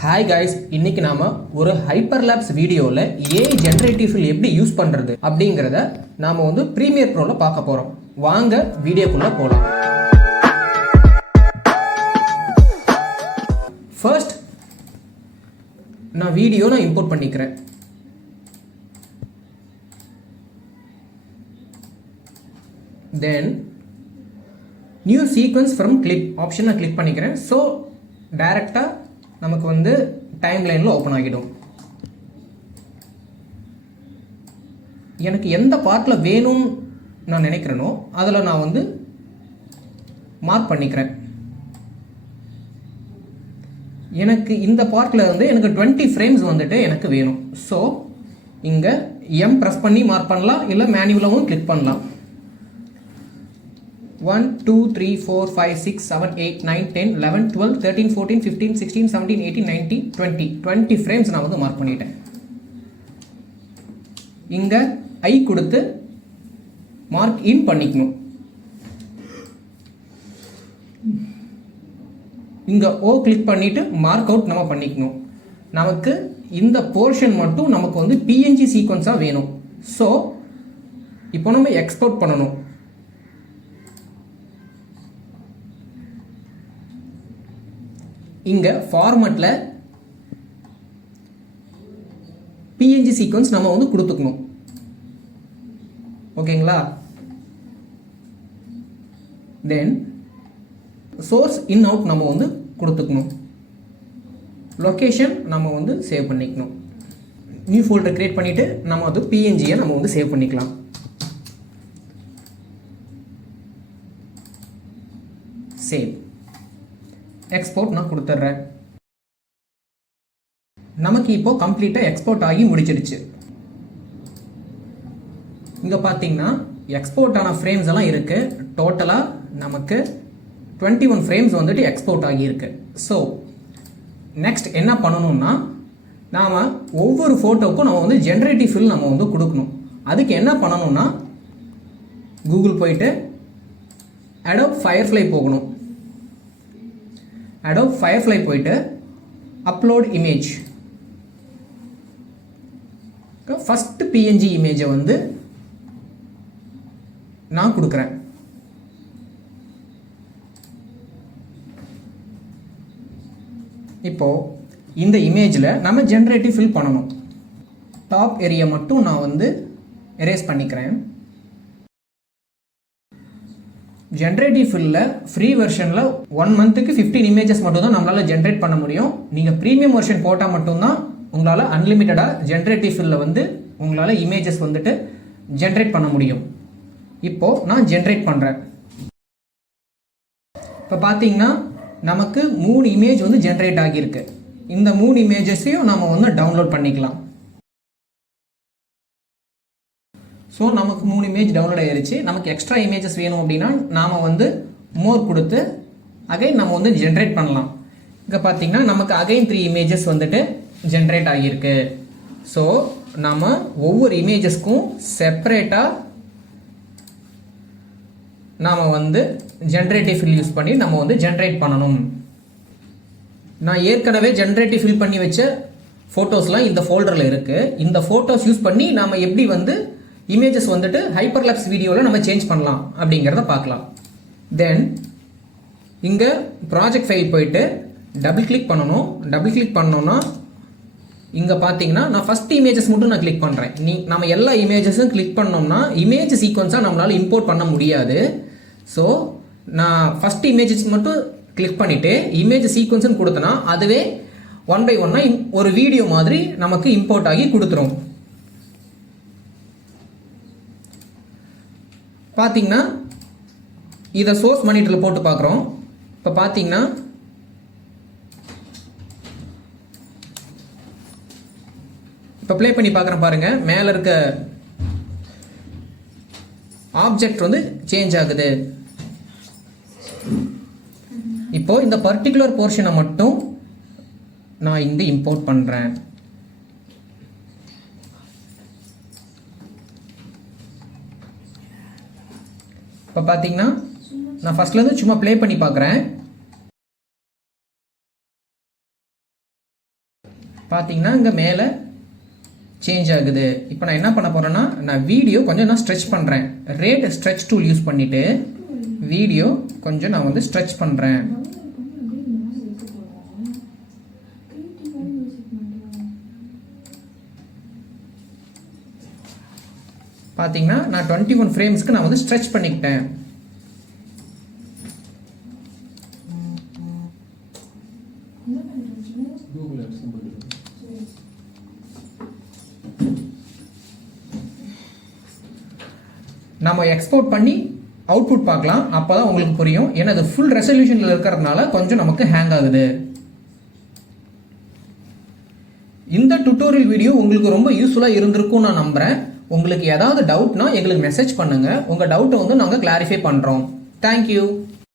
Hi guys, இன்னைக்கு நாம ஒரு ஹைப்பர்லாப்ஸ் வீடியோவில் ஏஐ ஜெனரேட்டிவ் ஃபில் எப்படி யூஸ் பண்ணுறது அப்படிங்கிறத நாம ப்ரீமியர் ப்ரோவில் பார்க்க போகிறோம். வாங்க வீடியோக்குள்ளே போகலாம். ஃபர்ஸ்ட் நான் வீடியோ இம்போர்ட் பண்ணிக்கிறேன். தென் நியூ சீக்வன்ஸ் ஃப்ரம் கிளிப் ஆப்ஷனை கிளிக் பண்ணிக்கிறேன். ஸோ டைரெக்டாக நமக்கு டைம் லைனில் ஓப்பன் ஆகிடும். எனக்கு எந்த பார்ட்டில் வேணும்னு நான் நினைக்கிறேனோ அதில் நான் மார்க் பண்ணிக்கிறேன். எனக்கு இந்த பார்ட்டில் எனக்கு 20 ஃப்ரேம்ஸ் எனக்கு வேணும். ஸோ இங்கே எம் ப்ரெஸ் பண்ணி மார்க் பண்ணலாம், இல்லை மேனுவலாகவும் கிளிக் பண்ணலாம். 1 2 3 4 5 6 7 8 9 10 11 12 13 14 15 16 17 18 19 20 ஃப்ரேம்ஸ் நான் மார்க் பண்ணிட்டேன். இங்க ஐ கொடுத்து மார்க் இன் பண்ணிக்கணும். இங்க ஓ கிளிக் பண்ணிட்டு மார்க் அவுட் நம்ம பண்ணிக்கணும். நமக்கு இந்த போர்ஷன் மட்டும் நமக்கு பிஎன்ஜி சீக்வன்ஸா வேணும். ஸோ இப்போ நம்ம எக்ஸ்போர்ட் பண்ணணும். இங்க ஃபார்மட்ல பிஎன்ஜி சீக்வன்ஸ் நம்ம கொடுத்துக்கணும். ஓகேங்களா? தென் சோர்ஸ் இன் அவுட் நம்ம கொடுத்துக்கணும். லொகேஷன் நம்ம சேவ் பண்ணிக்கணும். நியூ ஃபோல்டர் கிரியேட் பண்ணிட்டு நம்ம பிஎன்ஜியை நம்ம சேவ் பண்ணிக்கலாம். சேவ் எக்ஸ்போர்ட் நான் கொடுத்துட்றேன். நமக்கு இப்போ கம்ப்ளீட்டாக எக்ஸ்போர்ட் ஆகி முடிச்சிடுச்சு. இங்கே பார்த்தீங்கன்னா எக்ஸ்போர்ட் ஆன ஃப்ரேம்ஸ் எல்லாம் இருக்கு. டோட்டலாக நமக்கு 21 ஃப்ரேம்ஸ் எக்ஸ்போர்ட் ஆகியிருக்கு. ஸோ நெக்ஸ்ட் என்ன பண்ணணும்னா, நாம் ஒவ்வொரு ஃபோட்டோவுக்கும் நம்ம ஜென்ரேட்டிவ் ஃபில் நம்ம கொடுக்கணும். அதுக்கு என்ன பண்ணணும்னா, கூகுள் போயிட்டு அடோப் ஃபயர்ஃப்ளை போகணும். அடோப் ஃபயர்ஃப்ளை போயிட்டு அப்லோட் இமேஜ், ஃபர்ஸ்ட் பிஎன்ஜி இமேஜை நான் கொடுக்குறேன். இப்போ இந்த இமேஜில் நம்ம ஜென்ரேட்டிவ் ஃபில் பண்ணணும். டாப் ஏரியா மட்டும் நான் எரேஸ் பண்ணிக்கிறேன். ஜென்ரேட்டிவ் ஃபில்லில் ஃப்ரீ வெர்ஷனில் 1 மந்த்துக்கு 15 இமேஜஸ் மட்டும் தான் நம்மளால் ஜென்ரேட் பண்ண முடியும். நீங்கள் ப்ரீமியம் வெர்ஷன் போட்டால் மட்டும்தான் உங்களால் அன்லிமிட்டடாக ஜென்ரேட்டிவ் ஃபில்லில் உங்களால் இமேஜஸ் ஜென்ரேட் பண்ண முடியும். இப்போது நான் ஜென்ரேட் பண்ணுறேன். இப்போ பார்த்தீங்கன்னா நமக்கு 3 இமேஜ் ஜென்ரேட் ஆகியிருக்கு. இந்த 3 இமேஜஸையும் நம்ம டவுன்லோட் பண்ணிக்கலாம். ஸோ நமக்கு 3 இமேஜ் டவுன்லோட் ஆயிருச்சு. நமக்கு எக்ஸ்ட்ரா இமேஜஸ் வேணும் அப்படின்னா நாம் மோர் கொடுத்து அகைன் நம்ம ஜென்ரேட் பண்ணலாம். இங்கே பார்த்தீங்கன்னா நமக்கு அகைன் 3 இமேஜஸ் ஜென்ரேட் ஆகியிருக்கு. ஸோ நாம் ஒவ்வொரு இமேஜஸ்க்கும் செப்பரேட்டாக நாம் ஜென்ரேட்டிவ் ஃபில் யூஸ் பண்ணி நம்ம ஜென்ரேட் பண்ணணும். நான் ஏற்கனவே ஜென்ரேட்டிவ் ஃபில் பண்ணி வச்ச ஃபோட்டோஸ்லாம் இந்த ஃபோல்டரில் இருக்குது. இந்த ஃபோட்டோஸ் யூஸ் பண்ணி நாம் எப்படி இமேஜஸ் ஹைப்பர்லாப்ஸ் வீடியோவில் நம்ம சேஞ்ச் பண்ணலாம் அப்படிங்கிறத பார்க்கலாம். தென் இங்கே ப்ராஜெக்ட் ஃபைல் போயிட்டு டபுள் கிளிக் பண்ணணும். டபுள் கிளிக் பண்ணோன்னா இங்கே பார்த்தீங்கன்னா நான் ஃபர்ஸ்ட் இமேஜஸ் மட்டும் நான் கிளிக் பண்ணுறேன். நம்ம எல்லா இமேஜஸும் கிளிக் பண்ணோம்னா இமேஜ் சீக்வன்ஸாக நம்மளால் இம்போர்ட் பண்ண முடியாது. ஸோ நான் ஃபர்ஸ்ட் இமேஜஸ் மட்டும் கிளிக் பண்ணிவிட்டு இமேஜ் சீக்வன்ஸ்னு கொடுத்தனா அதுவே 1 by 1 ஒரு வீடியோ மாதிரி நமக்கு இம்போர்ட் ஆகி கொடுத்துரும். பார்த்தீங்கன்னா இதை சோர்ஸ் மானிட்டரில் போட்டு பார்க்குறோம். இப்போ பார்த்தீங்கன்னா இப்போ ப்ளே பண்ணி பார்க்குறேன் பாருங்க, மேலே இருக்க ஆப்ஜெக்ட் சேஞ்ச் ஆகுது. இப்போ இந்த பர்டிகுலர் போர்ஷனை மட்டும் நான் இங்கே இம்போர்ட் பண்ணுறேன். இப்போ பார்த்தீங்கன்னா நான் ஃபர்ஸ்ட்லேருந்து சும்மா ப்ளே பண்ணி பார்க்குறேன். பார்த்தீங்கன்னா இங்கே மேலே சேஞ்ச் ஆகுது. இப்போ நான் என்ன பண்ண போகிறேன்னா, நான் வீடியோ கொஞ்சம் நான் ஸ்ட்ரெச் பண்ணுறேன். ரேட் ஸ்ட்ரெச் டூல் யூஸ் பண்ணிவிட்டு வீடியோ கொஞ்சம் நான் வந்து ஸ்ட்ரெச் பண்ணுறேன். பார்த்தீங்கன்னா நான் 21 ஃப்ரேம்ஸ்க்கு நான் வந்து ஸ்ட்ரெச் பண்ணிக்கிட்டேன். நம்ம எக்ஸ்போர்ட் பண்ணி அவுட்புட் பார்க்கலாம். அப்போ தான் உங்களுக்கு புரியும். ஏன்னா அது ஃபுல் ரெசல்யூஷனில் இருக்கிறதுனால கொஞ்சம் நமக்கு ஹேங் ஆகுது. இந்த டுட்டோரியல் வீடியோ உங்களுக்கு ரொம்ப யூஸ்ஃபுல்லாக இருந்திருக்கும் நான் நம்புகிறேன். உங்களுக்கு ஏதாவது டவுட்னா எங்களுக்கு மெசேஜ் பண்ணுங்கள். உங்கள் டவுட்டை வந்து நாங்கள் கிளாரிஃபை பண்ணுறோம். தேங்க்யூ.